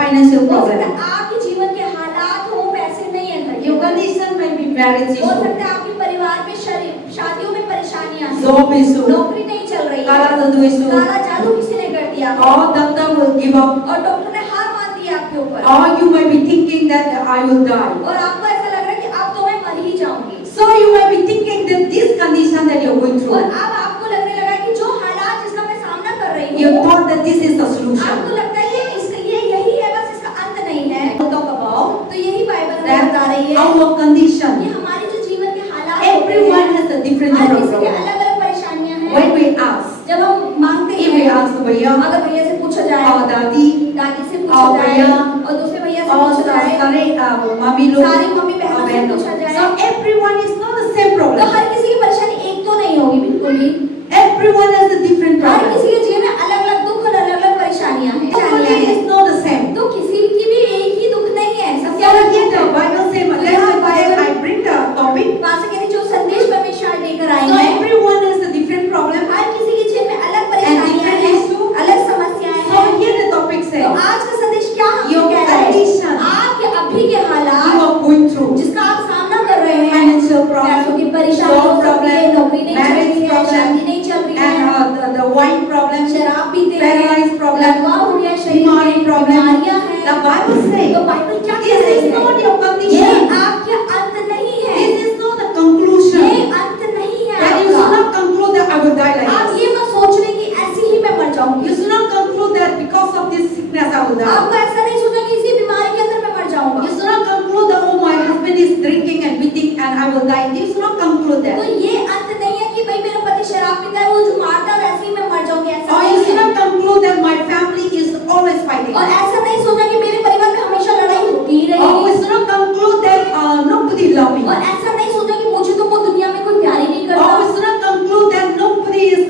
financial problem. आपके जीवन के हालात हो पैसे नहीं है, Your condition may be marriage हो issue, सकता है आपके परिवार में शादियों में परेशानियां हैं, job issue, नौकरी नहीं चल रही है, काला जादू issue, काला जादू किसी ने कर दिया, or doctor will give up, और डॉक्टर ने हार मान दी आपके ऊपर, or you may be thinking that I will die. और आपको ऐसा लग रहा है कि अब तो मैं मर ही जाऊंगी, So you may be thinking that this condition that you're going और through, अब आपको लगने लगा कि जो हालात जिसका मैं सामना कर रही you हूँ, thought that this is the solution. आपको लगता है ये यही है, बस इसका अंत नहीं है। Talk about तो यही बाइबल हमें बता that रही है, our ये condition. हमारे जो जीवन के हालात Everyone has a different हर किसी के problem. अलग अलग परेशानियां हैं। When we ask, जब हम मांगते if we हैं, ask भैया, अगर भैया से पूछा जाए, और दादी, दादी से और पूछा जाए, भैया, और दूसरे भैया से और पूछा जाए, सारे मम्मी लोग, सारी मम्मी बहनों से बहनों, पूछा जाए, so everyone is not the same तो problem. हर किसी की परेशानी एक तो नहीं होगी बिल्कुल भी। Everyone has a different her problem. किसी के जीवन में अलग अलग दुख और अलग अलग परेशानियां हैं। Nobody is not the same. तो किसी की भी एक ही दुख नहीं है, सबके So अलग here दुख the है। Bible says, let's say I bring the topic. वहाँ से कहते जो संदेश परमेश्वर लेकर आए So हैं, everyone has a different problem. हर किसी के जीवन में अलग And परेशानियां different हैं, issue. अलग समस्याएं So हैं। here the topic तो says, आज का संदेश क्या हमसे Your कह रहा है? condition. आपके अभी के you हालात are going through जिसका आप सामना कर रहे हैं, financial पैसों की problem, परेशानी हो job सकती है, problem, नौकरी नहीं चल marriage रही है, problem, शादी नहीं चल रही है, and the wine problem, शराब पीते हैं, paralyzed problem, लकवा हो गया शरीर बीमारी में, problem. बीमारियां हैं। The Bible says, तो बाइबल क्या कह this रही is not है? your ये condition. आपके अंत नहीं है, This is not the conclusion. ये अंत नहीं है That you should आपका। not conclude that I will die like आप this. ये मत सोच रहे कि ऐसे ही मैं मर जाऊंगी। You should not conclude that because of this sickness I will die. आपको ऐसा नहीं सोचना कि इसी बीमारी के अंदर मैं मर जाऊंगा। You should not conclude that oh my husband is drinking and beating and I will die. You should not conclude तो that. ये अंत नहीं है कि भाई मेरा पति शराब पीता है, वो जो मारता है वैसे ही मैं मर जाऊंगी, ऐसा Or you नहीं should है। not conclude that my family is always fighting. और ऐसा नहीं सोचना कि मेरे परिवार में हमेशा लड़ाई होती ही Or we रहेगी। should not conclude that nobody loves me. और ऐसा नहीं सोचना कि मुझे तो वो दुनिया में कोई प्यार ही नहीं Or we करता। should not conclude that nobody is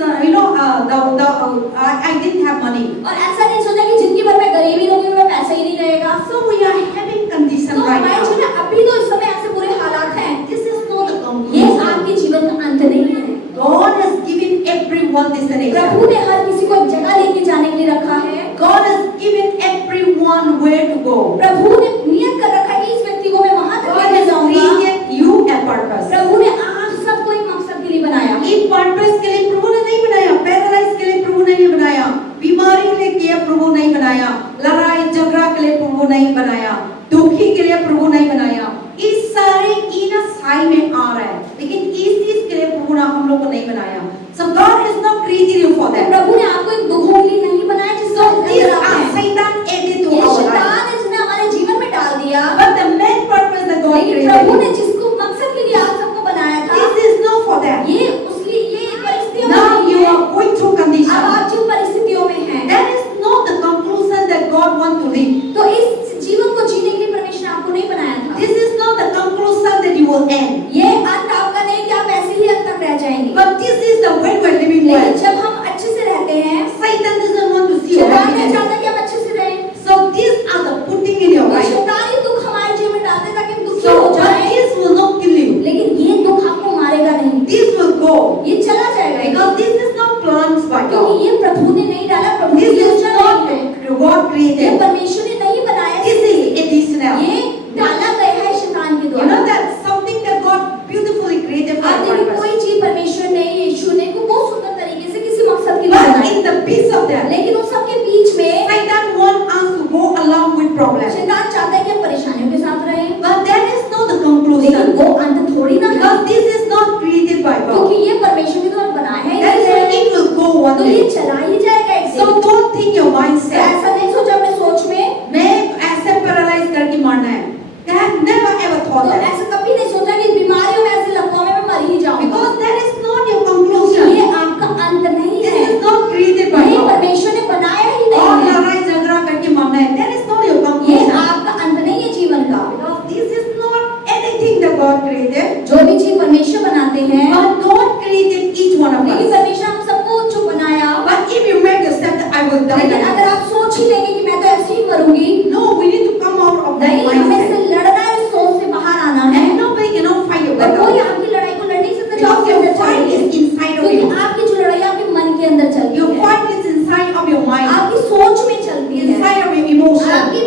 I didn't have money. और ऐसा नहीं सोचना कि जिंदगी भर मैं गरीबी रहूंगी, मेरा पैसा ही नहीं रहेगा। So we are having तो condition right हमारे now. जीवन में अभी तो इस समय ऐसे बुरे हालात हैं, This is not the ये conclusion. आपके जीवन का अंत नहीं है। God has given everyone destination. प्रभु ने हर किसी को एक जगह लेके जाने के लिए रखा है। God has given everyone where to go. प्रभु ने नियत कर रखा है कि इस व्यक्ति को मैं वहां तक God लेके has जाऊंगा। created you a purpose. प्रभु ने आप सबको एक मकसद के लिए बनाया। इस पर्पस के लिए प्रभु ने नहीं बनाया, पैरालाइज के लिए प्रभु ने नहीं बनाया, बीमारी के लिए प्रभु नहीं बनाया, लड़ाई झगड़ा के लिए प्रभु नहीं बनाया, दुखी के लिए प्रभु नहीं बनाया। इस सारे इन साई में आ रहा है, लेकिन इस चीज के लिए प्रभु ने हम लोग को नहीं बनाया। So God has not created you for that. प्रभु ने आपको एक दुखों के लिए नहीं बनाया जिसका These अंदर आप are हैं। Satan added to ये our life. शैतान है जिसने हमारे जीवन में डाल दिया। But the main purpose that God लेकिन created प्रभु you, ने जिसको मकसद के लिए आप सबको बनाया था, this is not for that. ये उसकी ये परिस्थितियों में Now नहीं you है। are going through अब condition. आप जिन परिस्थितियों में हैं, That is not the conclusion that God wants to live. तो इस जीवन को जीने के लिए परमेश्वर ने आपको नहीं बनाया था। This is not the conclusion that you will end. ये अंत आपका नहीं कि आप ऐसे ही अंत तक रह जाएंगे। But this is the way we are living लेकिन well. जब हम अच्छे से रहते हैं, Satan doesn't want to see your शैतान नहीं happiness. चाहता कि हम अच्छे से रहें। So these are the putting in your और life. शैतान ये दुख हमारे जीवन में डालते ताकि हम दुखी So हो but जाएं। this will not kill you. लेकिन ये दुख आपको मारेगा नहीं, This will go. ये चला जाएगा। Because this is not planned by God. क्योंकि ये प्रभु ने नहीं डाला, प्रभु की This is योजना not नहीं है। God ये created. परमेश्वर ने नहीं बनाया, This is additional. ये डाला गया है शैतान के You द्वारा। know that something that God beautifully created for आप a देखिए, purpose. कोई चीज परमेश्वर ने, यीशु ने को बहुत सुंदर तरीके से किसी मकसद के लिए But बनाया, in the midst of that, लेकिन उन सबके बीच में Satan wants us to go along with problems. शैतान चाहता है कि हम परेशानियों के साथ रहें, But that is not the लेकिन conclusion. वो अंत थोड़ी ना है, Because this is not created by God. क्योंकि ये परमेश्वर के द्वारा बनाया है। That is why it will go one तो ये day. चला ही जाएगा एक So दिन। don't think your mindset. ऐसा नहीं सोचा अपने सोच में, मैं ऐसे पैरालाइज करके मरना है. That never ever तो thought that. ऐसा कभी नहीं सोचा कि बीमारियों में ऐसे लकवा में मैं मर ही जाऊंगा। Because that is not your conclusion. ये आपका अंत नहीं This है, is not created by ये God. परमेश्वर ने बनाया ही और नहीं है। लड़ाई झगड़ा करके मरना है. That is not your ये conclusion. आपका अंत नहीं है जीवन का। Because this is not anything that God created. जो भी चीज परमेश्वर बनाते हैं, But God created each one of लेकिन us. परमेश्वर हम सबको जो बनाया, But if you make the step that I will die लेकिन like अगर this. आप सोच ही लेंगे कि मैं तो ऐसे ही मरूंगी, No, we need to come out of that नहीं, हमें mindset. से लड़ना है, इस सोच से बाहर आना है। And nobody cannot fight your और कोई battle. आपकी लड़ाई को लड़ नहीं सकता जो Because आपके your अंदर चल fight रही है, is inside of क्योंकि you. आपकी जो लड़ाई आपके मन के अंदर चलती Your है, fight is inside of your mind, आपकी सोच में चलती है, inside of your emotion. आपकी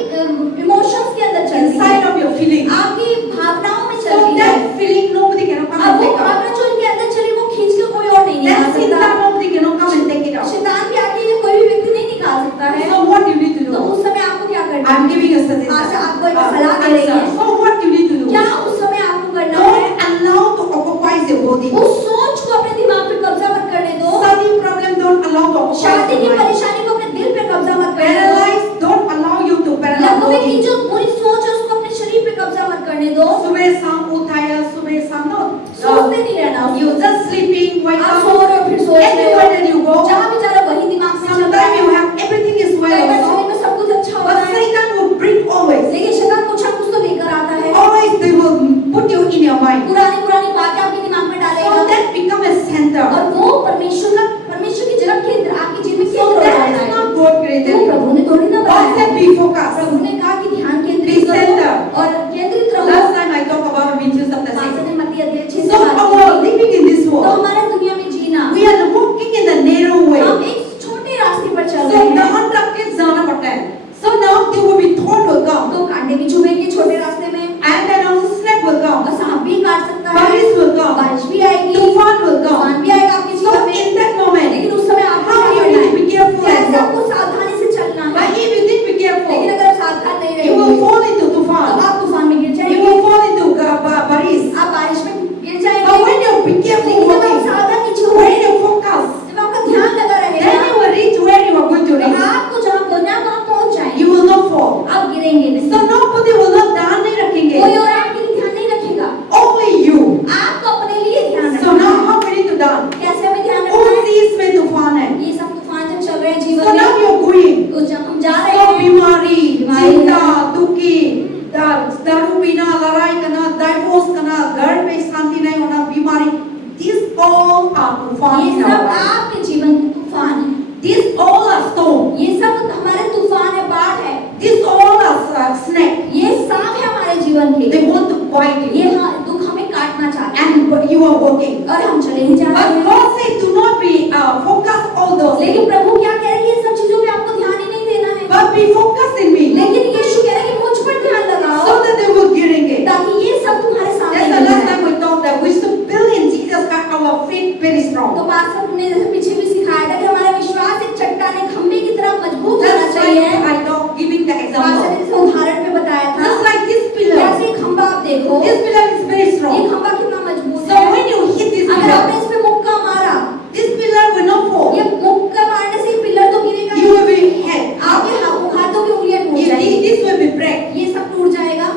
what you're going, तो जब हम जा रहे so हैं बीमारी, बीमारी चिंता, दुखी, दारू पीना, लड़ाई करना, डाइवोर्स करना, घर में शांति नहीं होना, बीमारी, these all are तूफान ये in सब our life. आपके जीवन के तूफान है, These all are storm. ये सब हमारे तूफान है, बाढ़ है, These all are snake. ये सांप है हमारे जीवन के, They want to bite ये you, दुख हमें काटना चाहते हैं and you are walking. और हम चले ही जा रहे But हैं। God said, do not be focused all those things, लेकिन प्रभु क्या कह रहे हैं, ये सब चीजों पे आपको ध्यान ही नहीं देना है, but be focused in me, लेकिन यीशु कह रहे हैं कि मुझ पर ध्यान लगाओ so that they will getting it. ताकि ये सब तुम्हारे सामने That's the मिल last जाए। time we talked that we should build in Jesus Christ our faith very तो strong. पास्टर ने जैसे पीछे भी सिखाया था कि हमारा विश्वास एक चट्टाने खंभे की तरह मजबूत होना That's why चाहिए। I talk giving the pastor ने example. जैसे उदाहरण में बताया था, Just like this pillar. जैसे एक खंभा आप देखो, This pillar is very ये strong. खंभा कितना मजबूत So है। when you hit this अगर आपने pillar, इस पे मुक्का मारा, this pillar will not fall. ये मुक्का मारने से पिलर तो गिरेगा, You will be hit. आपके हाथों की उंगलियां टूट If जाएंगी, this will be break. ये सब टूट जाएगा।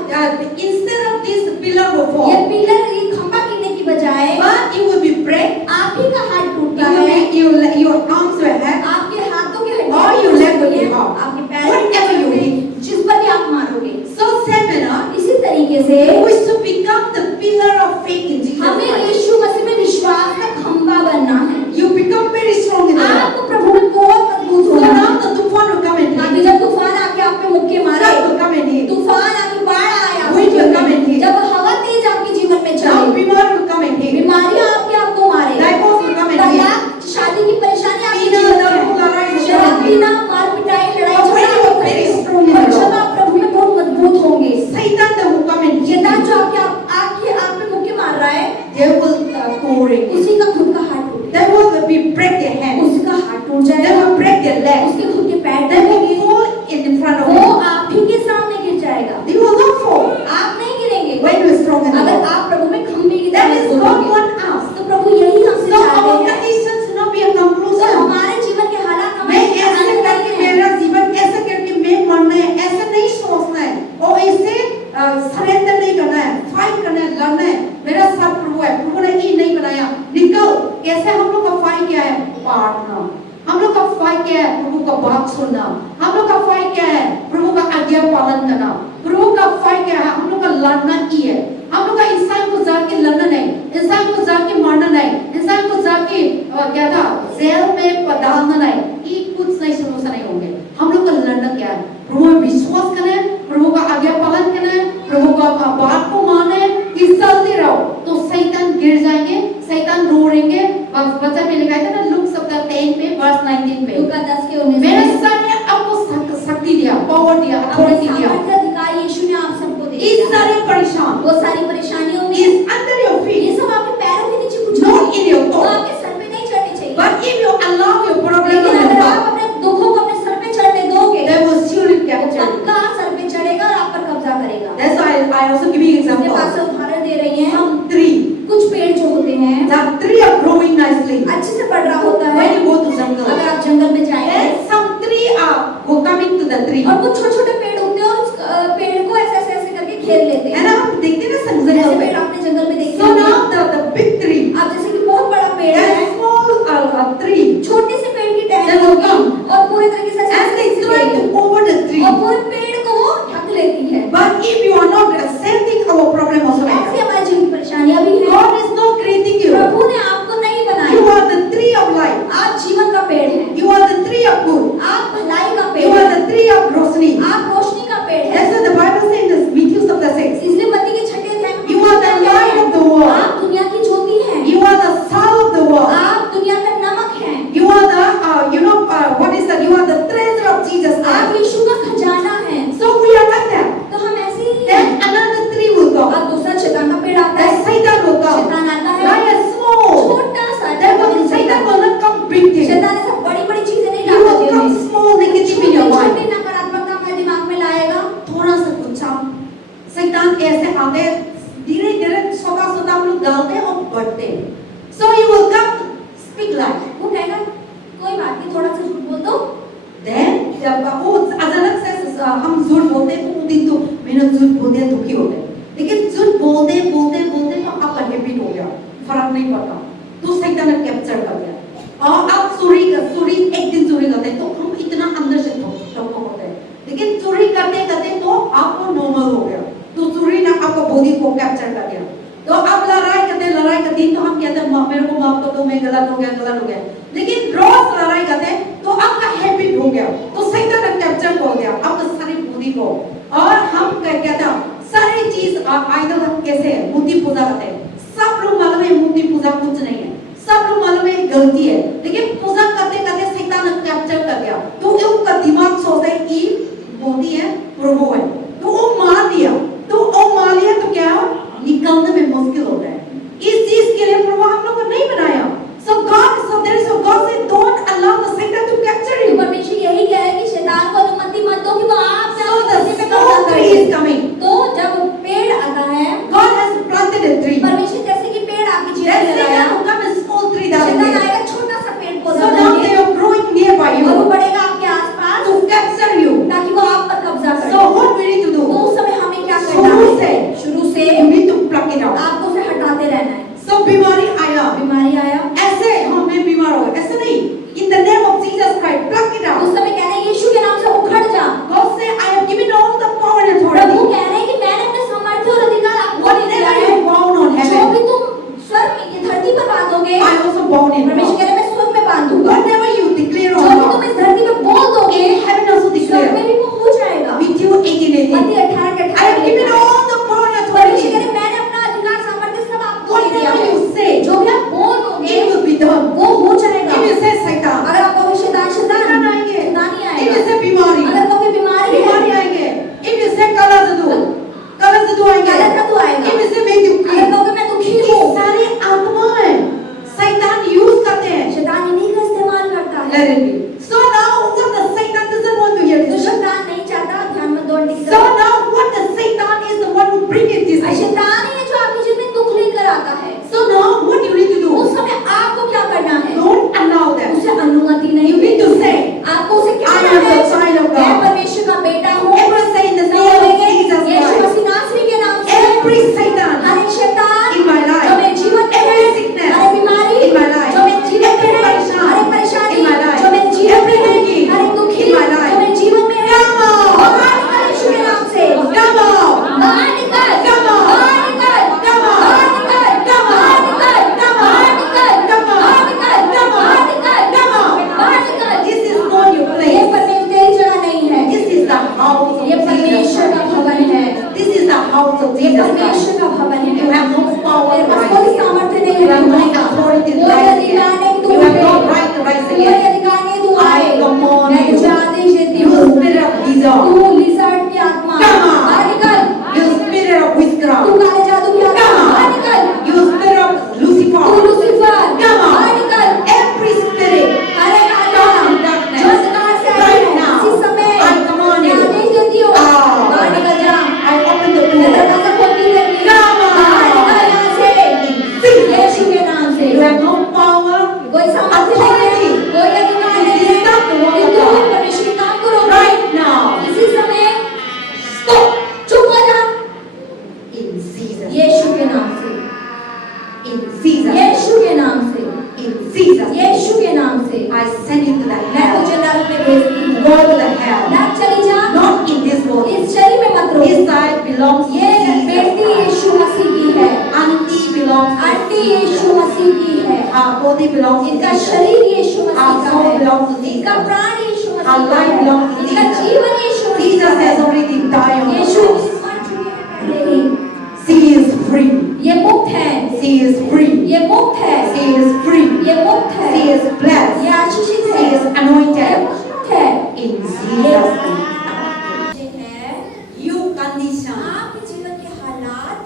Instead of this pillar will ये fall, पिलर, ये खंभा गिरने की बजाय but it will be break. आप ही का हाथ टूटता You will है, be, your arms will have, आपके हाथों के हड्डियां or your टूट leg will सकती be हैं, off. आपके पैर Whatever you hit. जिस पर भी आप मारोगे। So seven, इसी तरीके से we should become the pillar of faith in Jesus हमें Christ. यीशु मसीह में विश्वास का खंभा बनना है। You become very strong in the Lord. आपको प्रभु में बहुत मजबूत So होना है। now the tufan will come and ताकि hit. जब तूफान आके आप पे मुक्के मारे, Flood will come and hit. तूफान आके बाढ़ आया, Wind will come and hit. जब हवा तेज आपके जीवन में Now चले, बीमार will come and hit. बीमारियां आपको मारे, Divorce will come and hit. तलाक, शादी की परेशानी आपके पीना, जीवन दारू, में, लड़ाई, झगड़ा, शराब पीना, मार पिटाई, लड़ाई और when you are झगड़ा, very strong in the और Lord. जब आप प्रभु में बहुत मजबूत होंगे, Satan that will come and hit शैतान you. जो आप पे मुक्के मार रहा है, They will go in. उसी का खुद का हाथ टूट, They will be break their hand. उसका हाथ टूट They जाएगा, will break their leg. उसके खुद के पैर They will टूटेंगे, fall in front of वो you. आप ही के सामने गिर जाएगा, They will not fall आप नहीं गिरेंगे। when you are strong in the अगर Lord. आप प्रभु में खंभे की That तरह is मजबूत God होंगे, want us. तो प्रभु यही हमसे So चाहते our हैं। condition should not be a तो conclusion. हमारे जीवन के हालात मैं हमारे ऐसे अंत करके नहीं है। मेरा जीवन ऐसे करके मैं मरना है, ऐसे नहीं सोचना है और ऐसे सरेंडर नहीं करना है, फाइट करना है, लड़ना है। मेरा साथ प्रभु है, प्रभु ने ये नहीं बनाया, निकल। कैसे हम लोग का फाइट क्या है? प्रार्थना। हम लोग का फाइट क्या है? प्रभु का बात सुनना। हम लोग का फाइट क्या है? प्रभु का आज्ञा पालन करना। प्रभु का फाइट क्या है? हम लोग का लड़ना ही है। हम लोग का इंसान को जाके लड़ना नहीं, इंसान को जाके मारना नहीं, इंसान को जाके क्या था जेल में डालना नहीं, ये कुछ नहीं समस्या नहीं होंगे। हम लोग का लड़ना क्या है? प्रभु में विश्वास करना है, प्रभु का आज्ञा पालन करना है, प्रभु का बात को मानना है, कि चलते रहो तो शैतान गिर जाएंगे, शैतान रोएंगे। वचन में लिखा है ना, लूक चैप्टर 10 पे वर्स 19 पे, लूका 10 के 19 मेरे सर ने आपको शक्ति दिया, पावर दिया, अथॉरिटी दिया। अधिकार यीशु ने आप सबको दे इस दिया। सारे परेशान वो सारी परेशानियों में, is under your feet, ये सब आपके पैरों के नीचे कुछ not in your वो thought. आपके सर पे नहीं चढ़ने चाहिए। But if you allow your problem लेकिन on अगर your आप heart, अपने दुखों को अपने सर पे चढ़ने दोगे, they will surely capture you. पक्का सर पे चढ़ेगा और आप पर कब्जा करेगा। That's why I also give you अपने पास example. से उदाहरण दे रही हैं। Some tree, कुछ पेड़ जो होते हैं, the tree are growing nicely. अच्छे से बढ़ रहा होता है। When you go to jungle, अगर आप जंगल में जाएंगे then some tree are coming to the tree. और कुछ छोटे-छोटे पेड़ उगते हैं और उस पेड़ को ऐसे करके घेर लेते हैं। है ना, आप देखते हैं ना जैसे जंगल पेड़ में. आपने जंगल में देखे So होंगे। now the big tree, आप जैसे कि बहुत बड़ा पेड़ that है, small tree, छोटे से पेड़ की They टहनी will होगी come. और पूरे तरीके से and they try to over the tree. और पूरे पेड़ को वो ढक लेती है। But if you are not accepting our problem also, ऐसी हमारे जीवन की परेशानियां भी हैं। God is not creating you. प्रभु ने आपको नहीं You बनाया। are the tree of life. आप जीवन का पेड़ हैं। You are the tree of good. आप भलाई का पेड़ You are हैं। the tree of Rosni. आप रोशनी का पेड़ हैं। That's what the Bible says in the Matthew chapter 6. इसलिए मत्ती के 6 अध्याय में You are the light of the world. आप दुनिया की ज्योति हैं। You are the salt of the world. आप दुनिया का नमक हैं। You are the, what is that? You are the treasure of Jesus आप Christ. यीशु का खजाना हैं। So we are like that. तो हम ऐसे ही हैं। Then another tree will come. और दूसरा शैतान का पेड़ आता है। Then Satan will come. शैतान आता है। Like a small. छोटा सा Then Satan will not come big thing. शैतान ऐसा बड़ी-बड़ी चीजें नहीं He will लाता come है। small negative in your mind. छोटी नकारात्मकता हमारे दिमाग में लाएगा। थोड़ा सा कुछ शैतान ऐसे आते, धीरे धीरे छोटा छोटा हम लोग डालते हैं और बढ़ते हैं. So he will come speak like. वो कहेगा कोई बात नहीं, थोड़ा सा झूठ बोल दो। Then जब वो अचानक से हम झूठ बोलते हैं तो वो दिन तो मैंने झूठ बोलते हैं दुखी होते हैं. लेकिन झूठ बोलते बोलते बोलते तो आपका हैबिट हो गया, फर्क नहीं पड़ता. तो शैतान ने कैप्चर कर लिया और आप चोरी एक दिन चोरी करते हैं तो हम इतना करते करते तो आपको नॉर्मल हो गया, तो सूर्य ने आपका बॉडी को कैप्चर कर लिया। तो अब लड़ाई करते तो हम कहते हैं मेरे को माफ कर दो, मैं गलत हो गया। लेकिन रोज लड़ाई करते तो आपका हैबिट हो गया, तो शैतान ने कैप्चर कर दिया आपका सारी बॉडी को। और हम कहते हैं सारी चीज आइडल कैसे है, मूर्ति पूजा करते हैं। सब लोग मालूम है मूर्ति पूजा कुछ नहीं है, सब लोग मालूम है गलती है, लेकिन पूजा करते करते शैतान ने कैप्चर कर दिया। तो उनका दिमाग सोचता है कि बॉडी है प्रभु है, तो वो मान लिया। तो क्या निकलने में मुश्किल होता है। इस चीज के लिए प्रभु हम लोग को नहीं बनाया। So God said don't allow the Satan to capture you. परमेश्वर यही कह रहा है कि शैतान को अनुमति मत दो कि वो आपसे So the किसी पे small कब्जा tree करे। is coming. तो जब पेड़ आता है, God has planted a tree. परमेश्वर जैसे कि पेड़ आपके जीवन Then में लगाया, Satan will come a small tree down शैतान there. आएगा छोटा सा पेड़ So पौधा now लेके, they are growing nearby और वो you बढ़ेगा आपके आसपास to capture you. ताकि वो आप पर कब्जा करे। So what we need to तो do? उस समय हमें क्या करना शुरू से है? शुरू से You need to pluck it out. आपको उसे हटाते रहना है। So बीमारी आया, बीमारी आया, ऐसे हमें बीमार हो गए, ऐसे नहीं। In the name of Jesus Christ, pluck it out. उस समय कहना है यीशु के नाम से उखड़ जा। God say, I have given all the power and Prabhu authority. कह रहे हैं कि मैंने अपने सामर्थ्य और अधिकार आपको दे दिया Whatever है। you bound on जो heaven, भी तुम स्वर्ग में की धरती पर बांधोगे, I also bound in परमेश्वर God. कह रहे हैं मैं स्वर्ग में बांध दूंगा। Whatever you declare जो on भी तुम God, इस धरती में बोल दोगे, in heaven also स्वर्ग declare. में भी वो हो जाएगा। Matthew 18:18. मत्ती 18 के I have given all the power and परमेश्वर कह रहे authority. हैं मैंने अपना अधिकार सामर्थ्य सब आपको दे दिया Whatever है। you say, जो भी आप बोल दोगे, it will be done. वो हो जाएगा। If you say Satan, अगर आप कहोगे शैतान शैतान आएंगे। शैतान ही if आएगा। you say बीमारी, अगर कहोगे बीमारी बीमारी है, आएंगे। If you say काला जादू आएंगे। काला जादू आएगा। If you say मैं दुखी, अगर कहोगे मैं दुखी ये हूँ, सारे आत्मा है, शैतान यूज करते हैं। शैतान इन्हीं का इस्तेमाल करता है। Let it be. So now what the Satan doesn't want to hear तो this. शैतान नहीं चाहता, ध्यान में दो टिक So now what the Satan is the one who brings this. शैतान ही है जो आपके जीवन में दुख लेकर आता है। So now what you need to उस do? समय आपको क्या करना है? Don't allow them. उसे अनुमति नहीं You need to say, आपको उसे क्या I कहना am है? the child of मैं God. परमेश्वर का बेटा हूँ। Everyone say in the सब name of बोलेंगे, Jesus यीशु Christ. मसीह नासरी के नाम से Every Satan हर एक शैतान in my life, जो मेरे जीवन में every है, sickness हर एक बीमारी in my life, जो मेरे जीवन में every है, हर एक परेशानी in my life, जो मेरे जीवन में है, every हर एक दुखी in my life. जो मेरे जीवन में है, Come on. बाहर निकल यीशु के नाम से। Come on. बाहर निकल, Come on. बाहर निकल, Come on. बाहर निकल, Come on. बाहर निकल, Come on. बाहर निकल, Come on. बाहर निकल, Come on. बाहर निकल, Come on. बाहर निकल। This is not your ये place. परमेश्वर तेरी जगह नहीं है। This is the house of ये Jesus परमेश्वर का Christ. भवन है। This is the house of ये Jesus Christ. परमेश्वर का भवन है। You have no power तेरे to पास rise कोई again. सामर्थ्य नहीं You है have no तुम्हारे पास। authority to कोई rise अधिकार again. नहीं तू You have पे। no right to rise कोई again. अधिकार नहीं तू I पे। command मैं you. तुझे आदेश देती You हूँ। spirit of lizard. तू लिज़ार्ड की आत्मा। Come on. बाहर निकल। You spirit of तू witchcraft. काले जादू की आत्मा। Come बाहर on. निकल। You spirit of तू Lucifer. लूसीफर। Come on. बाहर निकल। Every spirit. हर एक आत्मा Come in darkness. जो अंधकार से आई Right है, now. इसी समय I command मैं you. आदेश देती हूँ। Ah. बाहर निकल जा। I open the मैं door. दरवाजा खोलती रहती हूँ। Come on. बाहर निकल यहाँ से। यीशु के नाम से। You have no power. कोई सामर्थ्य नहीं है, कोई अधिकार नहीं है कि तुम परमेश्वर के काम को रोको। Right now. इसी समय stop, चुप हो जा। In Jesus. यीशु के नाम से, In Jesus. यीशु के नाम से, In Jesus. यीशु के नाम से I send you to the मैं hell. तुझे नरक में भेजती हूँ। Go to the hell. नरक चली जा, Not in this world. इस शरीर में मत रहो। This side belongs to ये Jesus बेटी Christ. यीशु मसीह की है, Auntie belongs to auntie Jesus यीशु Christ. मसीह की है, Our body belongs to इनका Jesus. शरीर यीशु Our मसीह का soul है, belongs to इनका Jesus. प्राण यीशु Our मसीह का life है, belongs to इनका Jesus. जीवन यीशु मसीह Jesus का है। has already died on the Yeshu cross. मर चुके हैं पहले ही। She is free. ये मुक्त है, She is free. ये मुक्त है, She is free. ये मुक्त है, She is blessed. ये आशीषित She है, is ये anointed. मुक्त है। In Jesus' name. ये है Your condition आपके जीवन के हालात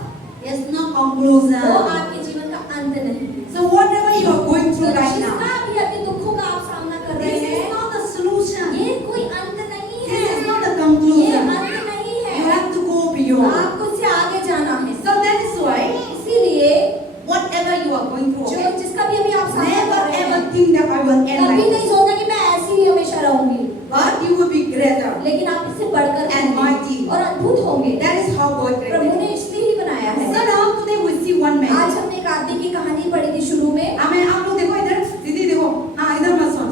is no वो conclusion. आपके जीवन का अंत नहीं। So whatever you are going through right जिसका now, भी अपने दुखों का आप सामना कर रहे this is हैं, not the solution. ये कोई अंत नहीं This is है, not the ये conclusion. अंत नहीं You है। have to go beyond. आपको इससे आगे जाना है। So that is why इसीलिए whatever you are going through, जो जिसका भी अभी आप सामना never कर रहे ever हैं, think that I will end कभी like नहीं this. सोचना कि मैं ऐसी ही हमेशा रहूंगी, But you will be greater. लेकिन आप इससे बढ़कर And होंगे mighty. और अद्भुत होंगे। That is how God created. प्रभु ने इसलिए ही बनाया है। So now today we see one man. आज हमने एक आदमी की कहानी पढ़ी थी शुरू में। हमें आप लोग देखो इधर, दीदी देखो, हाँ इधर मत सुनो।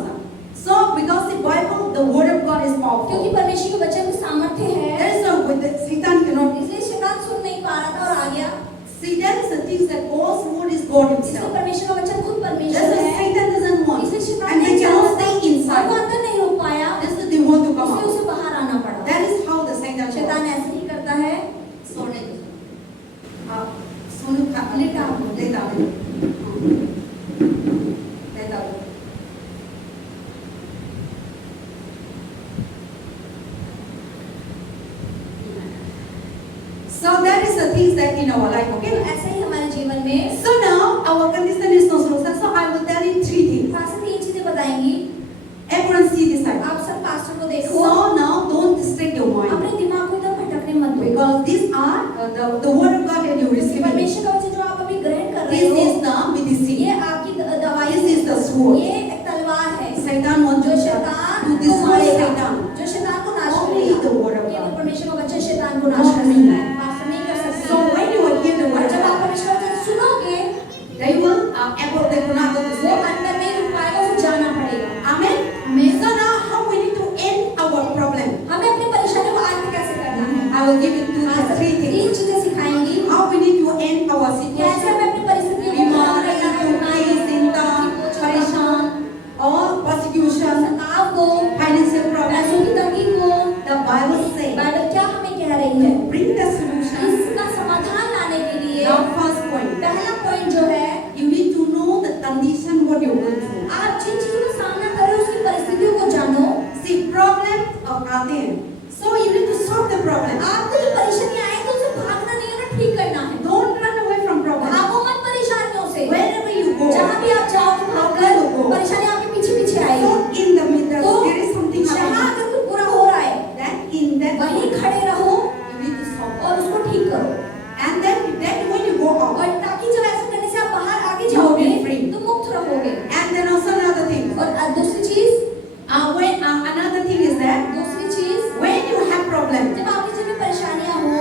So because the Bible, the word of God is powerful. क्योंकि परमेश्वर के वचन सामर्थ्य है, There is no with the Satan cannot. इसलिए शैतान सुन नहीं पा रहा था और आ गया। Satan is the thing that God's word is God इसलिए Himself. परमेश्वर का वचन खुद That's परमेश्वर why है, Satan doesn't want, इसलिए शैतान and they नहीं cannot चाहता, stay और वो inside. अंदर नहीं रुक पाया, That's why they want to come इसलिए out. उसे बाहर आना पड़ा। That is how the Satan शैतान works. ऐसे ही करता है। सोने सोनू का लेटा लेटा लेटा So that is the things that in our life, तो okay? ऐसे ही हमारे जीवन में So now our condition is not so. So I will tell you three things. Pastor तीन चीजें बताएंगी। Everyone see this side. आप सब पास्टर को देखो, So now don't distract your mind अपने दिमाग को इधर भटकने मत दो, because these are the word of God that you receive. परमेश्वर का वचन जो आप अभी ग्रहण कर रहे This हो, is the medicine. ये आपकी दवाई This is the sword. ये एक तलवार है। Satan wants जो to शैतान to को destroy मारेगा, Satan. जो शैतान को नाश Only करेगा, the word of केवल God. परमेश्वर का वचन शैतान को नाश Not कर me. सकता है, पास्टर नहीं कर सकते। So when you hear the और word of जब आप God, परमेश्वर का वचन सुनोगे, they will able they will not go to वो sleep. अंदर नहीं रुक पाएगा, उसे जाना पड़ेगा। Amen. So now how we need to end our problem? हमें अपनी परेशानी को अंत कैसे करना है? I will give you three तीन things. चीजें सिखाएंगी। How we need to end our कैसे situation? हमें अपनी परिस्थितियों को बीमारी, खत्म करना है, दुखी, चिंता, परेशान और persecution, तनाव को, financial problem. पैसों की तंगी को। The Bible says बाइबल क्या हमें कह रही है? bring the solution. इसका समाधान लाने के लिए Now first point. पहला पॉइंट जो है, You need to know the condition what you're going through. आप जिन चीजों का सामना कर रहे हो उसकी परिस्थितियों को जानो। See, problems आते हैं. So you need to solve the problem. आपको जो परेशानी आए तो उसे भागना नहीं है ना, ठीक करना है। Don't run away from problems. भागो मत परेशानियों से। Wherever you go, जहाँ भी आप जाओ तो भागकर परेशानी आपके पीछे पीछे आएगी। so in the middle, तो there is something जहाँ happening. अगर कुछ बुरा हो रहा है, That in that वहीं खड़े रहो you need to solve. और उसको ठीक करो। And then when you go out, और ताकि जब ऐसा करने से आप बाहर आगे जाओगे You will be free. तो मुक्त रहोगे। and then also another thing. और दूसरी चीज When another thing is that दूसरी चीज when you have problem जब आपके जीवन में परेशानियां हो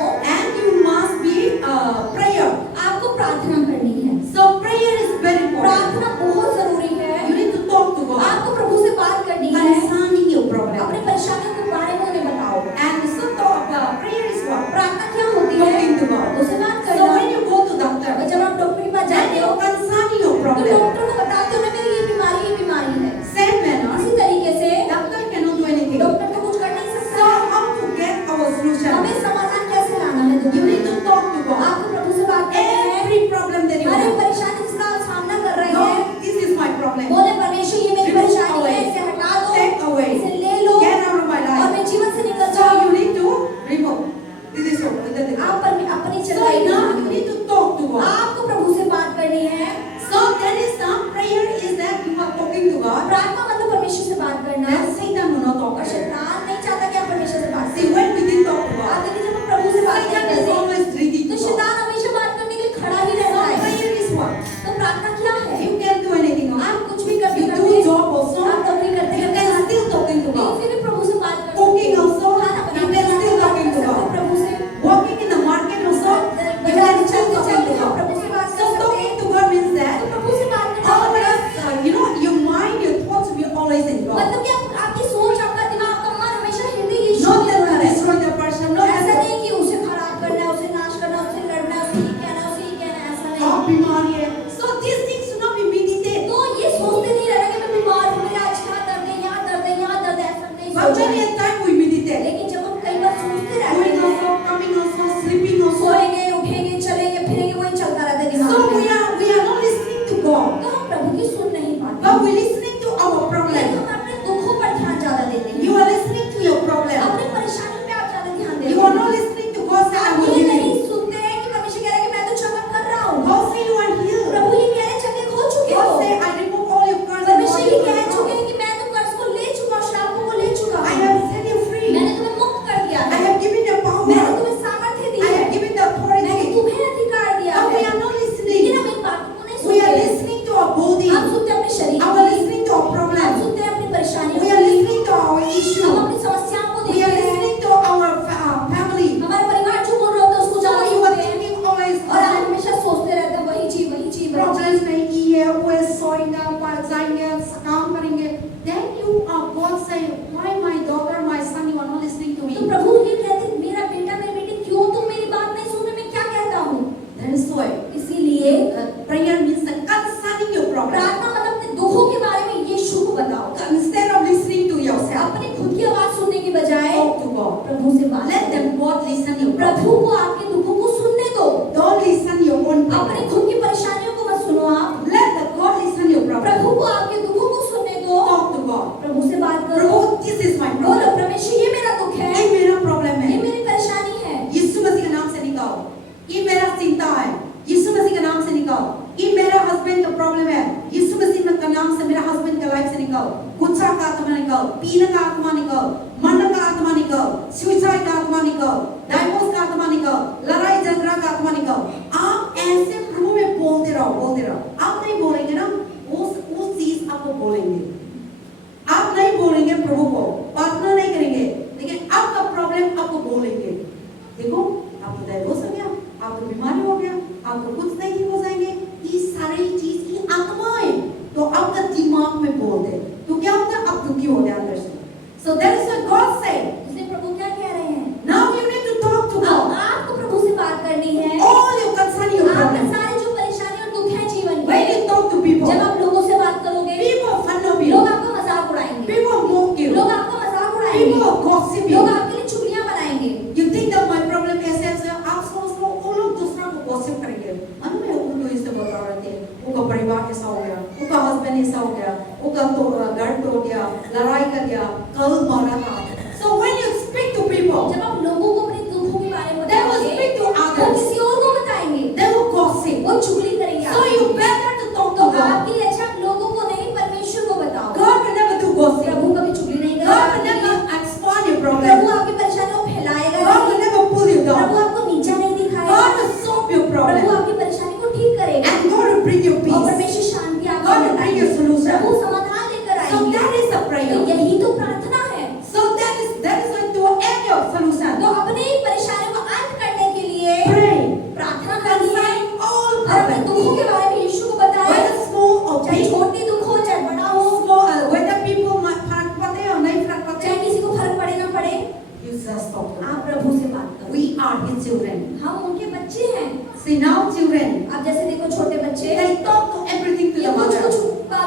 are his children. हम उनके बच्चे हैं। See now children, अब जैसे देखो छोटे बच्चे they talk to everything to ये the कुछ mother. कुछ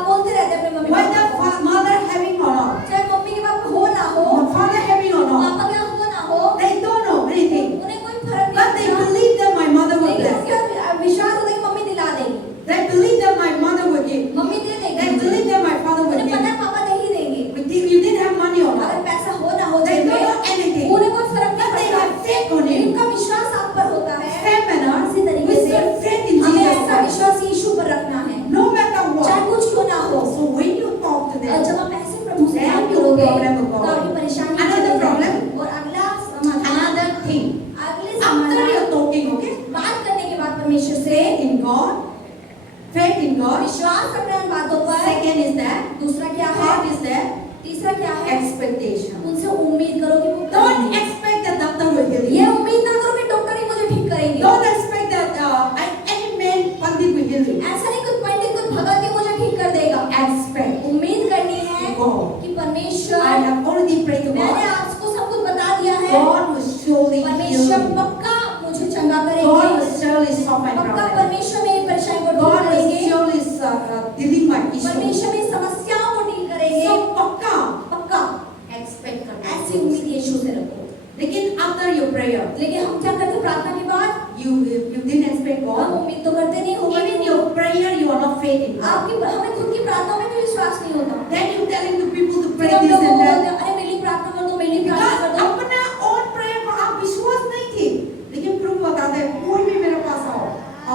बोलते रहते हैं अपने मम्मी Whether पापा को। mother having or not, चाहे मम्मी के पापा हो ना हो, father having or not, पापा के यहाँ हो ना हो, they don't know anything. उन्हें कोई फर्क But they नहीं पड़ता। believe that my mother will लेकिन bless. उनका विश्वास होता है कि मम्मी दिला देगी, They believe that my mother will give. Mummy they They देगी, believe that my father will उन्हें give. पता है पापा दे ही देंगे। But if you didn't have money or अगर not, पैसा हो ना हो they जेब don't में, know anything. उन्हें कोई फर्क नहीं But they पड़ता। have faith on him. उनका विश्वास आप पर होता है। Same manner, इसी तरीके we से should faith in हमें Jesus ऐसा Christ. विश्वास यीशु पर रखना है, No matter चाहे what. कुछ क्यों ना हो। So when you talk to और them, जब आप ऐसे प्रभु से Then बात your करोगे, problem will go तो आपकी away. परेशानी Another चली problem. जाएगी। और अगला समाधान, another thing. अगले After समाधान, you're talking, okay? बात करने के बाद परमेश्वर से Faith in God. Faith in God. विश्वास रखना उन बातों पर। Second is that. दूसरा क्या है? Third is that. तीसरा क्या है? Expectation. उनसे उम्मीद करो कि वो Don't करेंगे। expect that doctor will heal ये you. उम्मीद ना करो कि डॉक्टर ही मुझे ठीक करेंगे। Don't expect that any man pandit will heal you. ऐसा नहीं कोई पंडित कोई भगत ही मुझे ठीक कर देगा। Expect. उम्मीद करनी है God. कि परमेश्वर, I have already prayed to मैंने God. आपको सब कुछ बता दिया है, God will surely heal परमेश्वर me. पक्का मुझे चंगा God करेंगे, will surely solve my पक्का problem. परमेश्वर मेरी परेशानी को दूर God will करेंगे, surely dealing my issue. परमेश्वर मेरी समस्याओं को डील करेंगे, So पक्का पक्का। expect करना ऐसी उम्मीद यीशु से रखो। लेकिन after your prayer, लेकिन हम क्या करते हैं प्रार्थना के बाद? you didn't expect हम God. उम्मीद तो करते नहीं होगा। Even your prayer, you are not faith in God. आपकी हमें खुद की प्रार्थना में भी विश्वास नहीं होता। Then you telling the people to फिर pray हम this लोगों को and बोलते that. हैं, अरे मेरी प्रार्थना कर दो, मेरी प्रार्थना Because कर दो। अपना own prayer पर आप विश्वास नहीं थी, लेकिन प्रभु बताता है कोई भी मेरे पास आओ,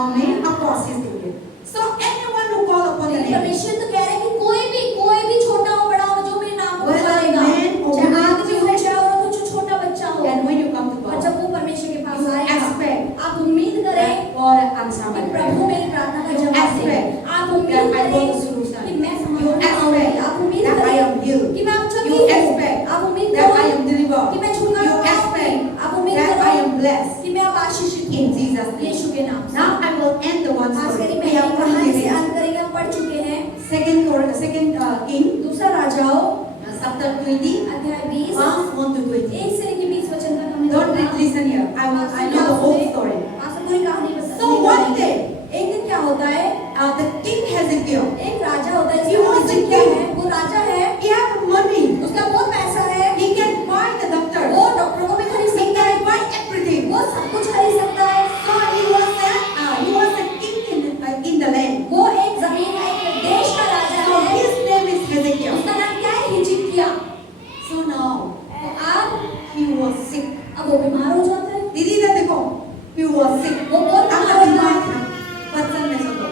आमीन, आपको आशीष देंगे. So anyone who call upon the लेकिन name, परमेश्वर तो कह रहे हैं कि कोई भी छोटा हो बड़ा हो जो मेरे नाम को Whether पुकारेगा, man or चाहे woman, आदमी हो चाहे औरत हो, जो छोटा बच्चा हो, and when you come to और God, जब वो परमेश्वर के पास you आएगा, expect आप उम्मीद करें that God answer my कि prayer. प्रभु मेरी प्रार्थना का You जवाब दे। expect आप that उम्मीद I करें want a solution. कि मैं You समाधान पाऊंगी। expect आप उम्मीद that I am करें healed. कि मैं चंगी You हूँ। expect आप उम्मीद that I करो am delivered. कि मैं छुटकारा You पाऊंगी। expect आप उम्मीद that करो I am blessed. कि मैं अब आशीषित In हूँ Jesus' name. यीशु के नाम से। Now I will end the one खास story. करके We मैं have एक कहानी already से read. अंत करेंगे, हम पढ़ चुके हैं। Second King, दूसरा राजाओं chapter 20, अध्याय 20 verse 1 to 20. 1 से लेकर 20 वचन तक हमने Don't देखा। listen here. I know the whole story. आपसे पूरी कहानी बता So one day, एक दिन क्या होता है, the king Hezekiah, एक राजा होता है, He was इसका the क्या king. है, वो राजा है, he have money. उसका बहुत पैसा है, He can buy the doctor. वो डॉक्टरों को भी खरीद He सकता है, can buy everything. वो सब कुछ खरीद सकता है। So he was a king in the land. वो एक जमीन का एक देश का राजा So है, his name is Hezekiah. उसका नाम क्या है, हिजकिय्याह। So now तो अब he was sick. अब वो बीमार हो जाता है, दीदी ने देखो, he was sick. वो बहुत अब बीमार होता बीमार है। था, बचपन में सुनो.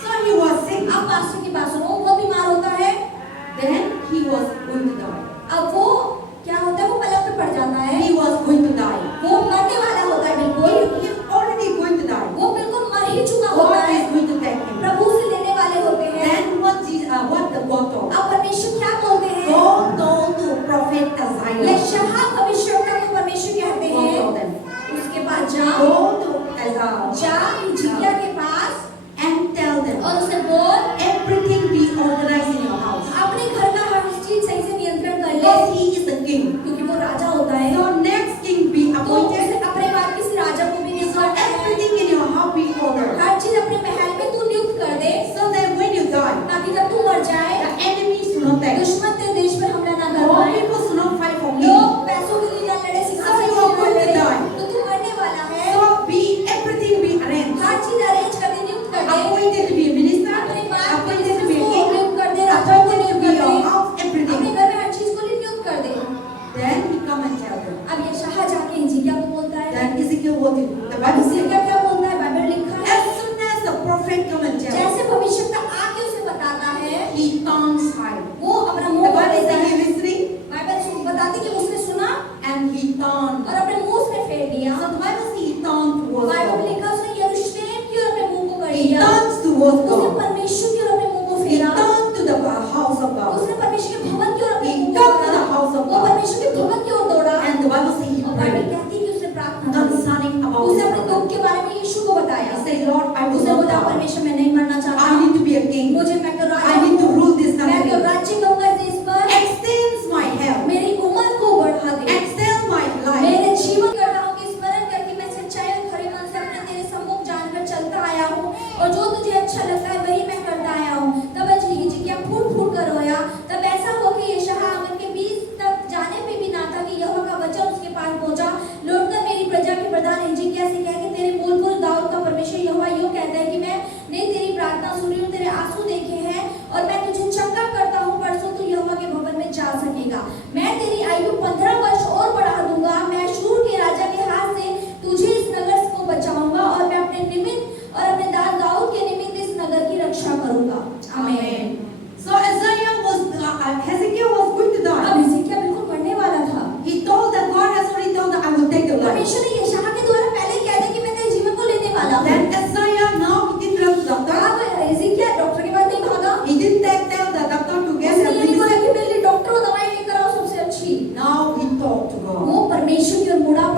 So he was sick. अब पास्टर की बात सुनो, वो बीमार होता है, Then he was going to die. अब वो क्या होता है, वो पलंग पे पड़ जाता है, He was going to die. वो मरने वाला होता है, बिल्कुल He is already going to die. वो बिल्कुल मर ही चुका होता God है, is going to take him. प्रभु से लेने वाले होते हैं। Then what the God told? अब परमेश्वर क्या बोलते हैं, God told to prophet Isaiah. यशायाह भविष्यवक्ता को परमेश्वर कहते God हैं, told them. उसके पास जा, Go to Isaiah जा हिजकिय्याह के पास and tell them और उसे बोल, everything be organized in your house. अपने घर का हर चीज सही से नियंत्रण कर ले, Because he is the king. क्योंकि वो राजा होता है। So next king be तो appointed. उसे अपने बाद किसी राजा को भी नियुक्त So करना है, everything in your house be ordered. हर चीज अपने महल में तू नियुक्त कर दे, So that when you die, ताकि जब तू मर जाए the enemies will not attack. दुश्मन तेरे देश पर हमला ना कर All पाए, people will not fight for me. लोग पैसों के लिए ना लड़े, सिंहासन के So you are लिए going ना to लड़े, die. तो तू मरने वाला है। So everything be arranged. हर चीज अरेंज कर दे, नियुक्त कर दे, Appointed to be a minister. अपने बात Appointed to be a को king. नियुक्त कर दे, राजा को Appointed to नियुक्त be कर your दे, house. अपने Everything. घर में हर चीज को नियुक्त कर दे। Then he come and tell them. अब यशायाह जाके हिजकिय्याह को बोलता है, Then Ezekiel what did the अब Bible says. हिजकिय्याह क्या बोलता है, बाइबल लिखा है, As soon as the prophet come and tell, जैसे भविष्यवक्ता आके उसे बताता है, he turns aside. वो अपना The मुंह कर Bible देता says है। he listening बाइबल बताती है कि उसने सुना and he turned. और अपने मुंह से फेर लिया। So the Bible says he turned towards Bible में God. लिखा उसने यरूशलेम की ओर अपने मुंह को कर He लिया, turns towards उसने God. परमेश्वर की ओर अपने मुंह को He फेरा, turned to the house of God. उसने परमेश्वर के भवन की ओर अपने He मुंह को come to the फेरा, house of वो God. परमेश्वर के भवन की ओर दौड़ा। And the Bible says he और बाइबल prayed कहती है कि उसने प्रार्थना की, concerning about उसने his अपने दुख problem. के बारे में यीशु को बताया। He said, Lord, I will उसने not बोला, die. परमेश्वर मैं नहीं मरना I चाहता, need to be a king. मुझे मैं तो I राजा need to हूँ, rule this मैं तो country. राज्य करूंगा इस देश पर, Extends my health. मेरी उम्र को बढ़ा दे, Extend my life. मेरे जीवन करनाओं की स्मरण करके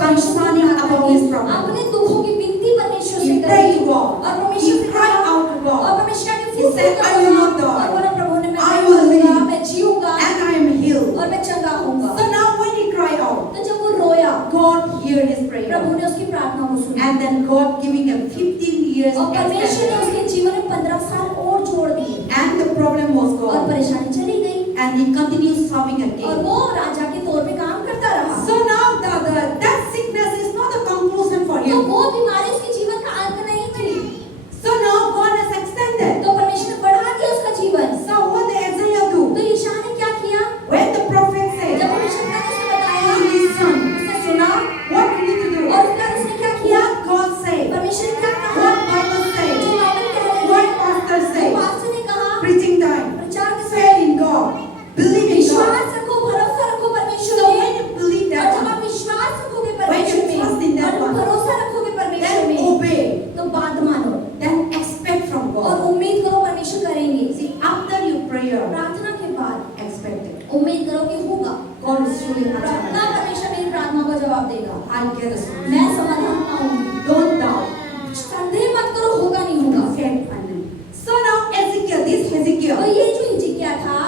concerning about his problem. अपने दुखों की विनती परमेश्वर He से prayed करी to God. और He परमेश्वर से cried कहा out to God. और परमेश्वर के He fool said, I will not die. और बोला प्रभु ने मैं I नहीं will मरूंगा, live. मैं जीऊंगा And I am healed. और मैं चंगा होऊंगा। So now when he cried out, तो जब वो रोया God heard his prayer. प्रभु ने उसकी प्रार्थना को सुना And then God giving him 15 years और परमेश्वर ने extension. उसके जीवन में 15 साल और जोड़ दिए And the problem was और gone. परेशानी चली गई And he continued serving और again. वो राजा के तौर पे काम करता रहा। So now that sickness is not a conclusion for तो him. वो बीमारी उसके जीवन का अंत नहीं थी। So now God has extended. तो परमेश्वर ने बढ़ा दिया उसका जीवन। So what did Isaiah do? तो यशायाह ने क्या किया? When the prophet जब said, परमेश्वर ने उसे बताया, he listened. उसने सुना What we need to do? और उसके बाद उसने क्या किया? What God said. परमेश्वर ने क्या कहा? What Bible said. जो बाइबल कह रही What है, pastor जो said. पास्टर ने कहा, Preaching time. प्रचार के Faith समय in God. Believe in God. विश्वास रखो, भरोसा रखो परमेश्वर So में। when you believe और that जब one, आप विश्वास रखोगे when परमेश्वर you trust in में that और one, भरोसा रखोगे परमेश्वर then में, obey. तो बात मानो Then expect from और God. उम्मीद करो परमेश्वर करेंगे। See, after you prayer, प्रार्थना के बाद expect it. उम्मीद करो कि होगा। God will surely answer. प्रार्थना परमेश्वर मेरी प्रार्थना को जवाब देगा। I get a solution. मैं समाधान पाऊंगी। Don't doubt. संदेह मत करो, होगा नहीं होगा। Faith finally. So now Ezekiel, this तो Ezekiel, ये जो हिजकिय्याह था,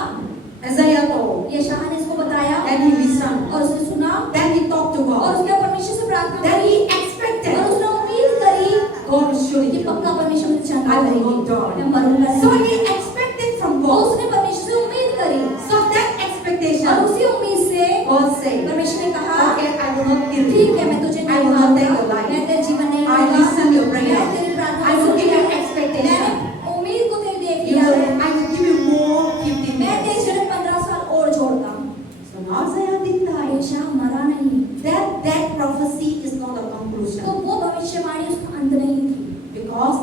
Isaiah told, यशायाह ने इसको बताया then he listened, और उसने सुना then he talked to और God, उसके बाद परमेश्वर से प्रार्थना then करी he और expected उसने उम्मीद करी God will surely कि heal पक्का me. परमेश्वर मुझे चंगा I will करेंगे, not die. मैं मरूंगा So नहीं। he expected from तो God. उसने परमेश्वर से उम्मीद करी So that और expectation, उसी उम्मीद से God said, परमेश्वर ने कहा, okay, I will not kill ठीक you. है, मैं तुझे I नहीं will not take मारूंगा, your life. मैं तेरे जीवन नहीं I लूंगा, listen your prayer. मैं तेरी प्रार्थना I will give you सुनूंगा, expectation. मैंने उम्मीद को तेरे देख You लिया will, है, I will give you more 15 मैं years. तेरे जीवन में 15 साल और जोड़ता हूँ। So now Isaiah didn't die. यशायाह मरा नहीं, That prophecy is not a तो conclusion. वो भविष्यवाणी उसका अंत नहीं थी, Because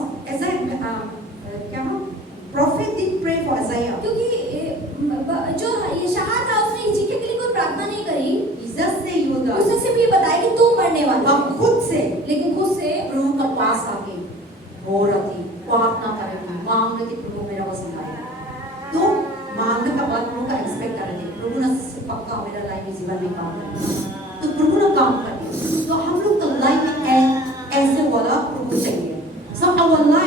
prophet did pray for Isaiah. क्योंकि जो यशायाह था उसने हिजकिय्याह के लिए कोई प्रार्थना नहीं करी, He just say you will उसने die. सिर्फ ये बताया कि तू मरने वाला है, अब खुद से लेकिन खुद से प्रभु का पास आके रो रही थी, प्रार्थना कर रही थी, मांग रही थी प्रभु मेरा वो संभाले। तो मांगने का बाद प्रभु का एक्सपेक्ट कर रहे थे, प्रभु ने पक्का मेरा लाइफ में जीवन में काम करेगा, तो प्रभु ने काम कर दिया। तो हम लोग का लाइफ में ऐसे वाला प्रभु चाहिए। So our life